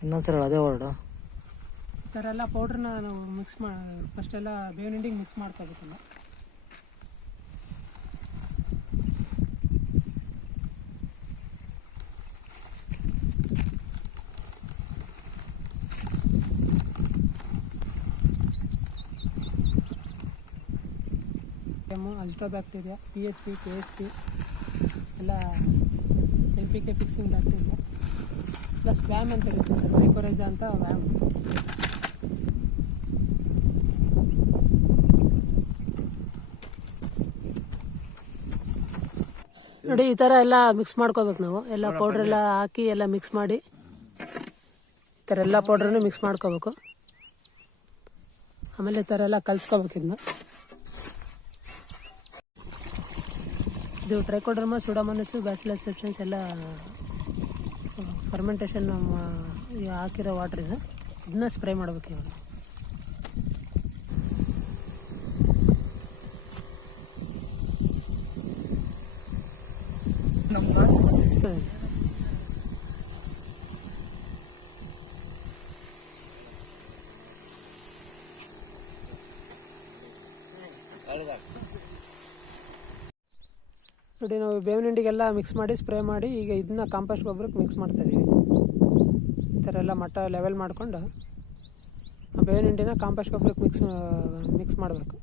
ಇನ್ನೊಂದ್ಸಲ ಅದೇ ವರ್ಡು ಈ ಥರ ಎಲ್ಲ ಪೌಡ್ರನ್ನ ನಾವು ಮಿಕ್ಸ್ ಮಾಡಿ ಫಸ್ಟ್ ಎಲ್ಲ ಬೇವಿನ ಹಿಂಡಿಗೆ mix ಮಾಡ್ಕೋಬೇಕಲ್ಲ ultra bacteria P S P K S P ಎಲ್ಲ L P K fixing bacteria plus VAM ಅಂತ ಇರುತ್ತೆ ಸರ್. ಮೈಕೋರೈಜಾ ಅಂತ ವ್ಯಾಮ್ ನೋಡಿ ಈ ಥರ ಎಲ್ಲ ಮಿಕ್ಸ್ ಮಾಡ್ಕೋಬೇಕು ನಾವು. ಎಲ್ಲ ಪೌಡರ್ ಎಲ್ಲ ಹಾಕಿ ಎಲ್ಲ ಮಿಕ್ಸ್ ಮಾಡಿ ಈ ಥರ ಎಲ್ಲ ಪೌಡ್ರನ್ನು ಮಿಕ್ಸ್ ಮಾಡ್ಕೋಬೇಕು. ಆಮೇಲೆ ಈ ಥರ ಎಲ್ಲ ಕಲ್ಸ್ಕೋಬೇಕು ಇದನ್ನ ಇದು ಟ್ರೈಕೋಡ್ರಮ ಸುಡಮನಸ್ಸು ಬ್ಯಾಸಿಲಸ್ ಸೆಪ್ಷನ್ಸ್ ಎಲ್ಲ ಫರ್ಮೆಂಟೇಷನ್ ಹಾಕಿರೋ ವಾಟ್ರ್ ಇದೆ ಇದನ್ನ ಸ್ಪ್ರೇ ಮಾಡ್ಬೇಕು ಇವಾಗ ಹ್ಮ್. ನೋಡಿ, ನಾವು ಬೇವಿನ ಹಿಂಡಿಗೆಲ್ಲ ಮಿಕ್ಸ್ ಮಾಡಿ ಸ್ಪ್ರೇ ಮಾಡಿ, ಈಗ ಇದನ್ನ ಕಾಂಪೋಸ್ಟ್ ಗೊಬ್ಬರಕ್ಕೆ ಮಿಕ್ಸ್ ಮಾಡ್ತಾ ಇದ್ದೀವಿ ಈ ಥರ ಎಲ್ಲ ಮಟ್ಟ ಲೆವೆಲ್ ಮಾಡಿಕೊಂಡು ಬೇವಿನ ಹಿಂಡಿನ ಕಾಂಪೋಸ್ಟ್ ಗೊಬ್ಬರಕ್ಕೆ ಮಿಕ್ಸ್ ಮಿಕ್ಸ್ ಮಾಡಬೇಕು.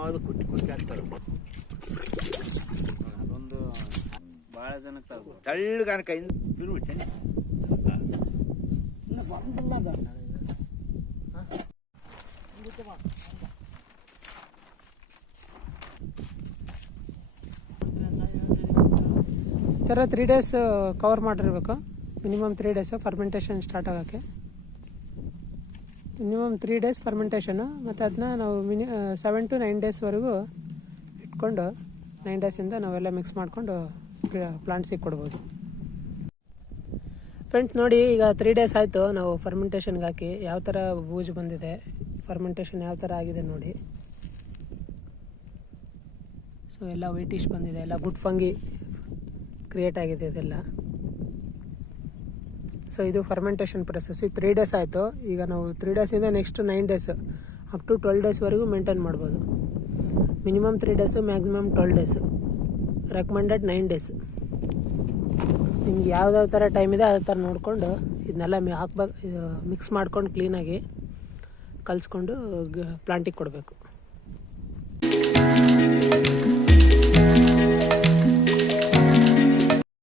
ಎಲ್ಲಾದು ಕುಟ್ಟಿ ಕುಟ್ಟಿ ಹಾಕ್ತಾರೆ. ಅದೊಂದು ಭಾಳ ಜನ ತಳ್ಳಗಾನ ಕೈಯಿಂದ ತಿರುವು ಚೆನ್ನ ಈ ಥರ ತ್ರೀ ಡೇಸ್ ಕವರ್ ಮಾಡಿರ್ಬೇಕು. Minimum three days fermentation start ಆಗೋಕ್ಕೆ. ಮಿನಿಮಮ್ ತ್ರೀ ಡೇಸ್ ಫರ್ಮೆಂಟೇಷನು ಮತ್ತು ಅದನ್ನ ನಾವು ಮಿನಿ ಸೆವೆನ್ ಟು ನೈನ್ ಡೇಸ್ವರೆಗೂ ಇಟ್ಕೊಂಡು ನೈನ್ ಡೇಸಿಂದ ನಾವೆಲ್ಲ ಮಿಕ್ಸ್ ಮಾಡಿಕೊಂಡು ಪ್ಲಾಂಟ್ಸಿಗೆ ಕೊಡ್ಬೋದು. ಫ್ರೆಂಡ್ಸ್ ನೋಡಿ, ಈಗ ತ್ರೀ ಡೇಸ್ ಆಯಿತು ನಾವು ಫರ್ಮೆಂಟೇಷನ್ಗೆ ಹಾಕಿ. ಯಾವ ಥರ ಬೂಜು ಬಂದಿದೆ ಫರ್ಮೆಂಟೇಷನ್ ಯಾವ ಥರ ಆಗಿದೆ ನೋಡಿ. ಸೊ ಎಲ್ಲ ವೈಟಿಶ್ ಬಂದಿದೆ, ಎಲ್ಲ ಗುಡ್ ಫಂಗಿ ಕ್ರಿಯೇಟ್ ಆಗಿದೆ ಇದೆಲ್ಲ. ಸೊ ಇದು ಫರ್ಮೆಂಟೇಷನ್ ಪ್ರೊಸೆಸ್ ಇದು ತ್ರೀ ಡೇಸ್ ಆಯಿತು. ಈಗ ನಾವು three ಡೇಸಿಂದ next nine days up to twelve ಡೇಸ್ವರೆಗೂ maintain ಮಾಡ್ಬೋದು. Minimum three days maximum twelve days recommended nine days ನಿಮ್ಗೆ ಯಾವ್ದಾವ ಥರ ಟೈಮ್ ಇದೆ, ಅದೇ ಥರ ನೋಡಿಕೊಂಡು ಇದನ್ನೆಲ್ಲ ಹಾಕ್ಬೇಕು ಮಿಕ್ಸ್ ಮಾಡ್ಕೊಂಡು ಕ್ಲೀನಾಗಿ ಕಲಿಸ್ಕೊಂಡು ಪ್ಲಾಂಟಿಗೆ ಕೊಡಬೇಕು.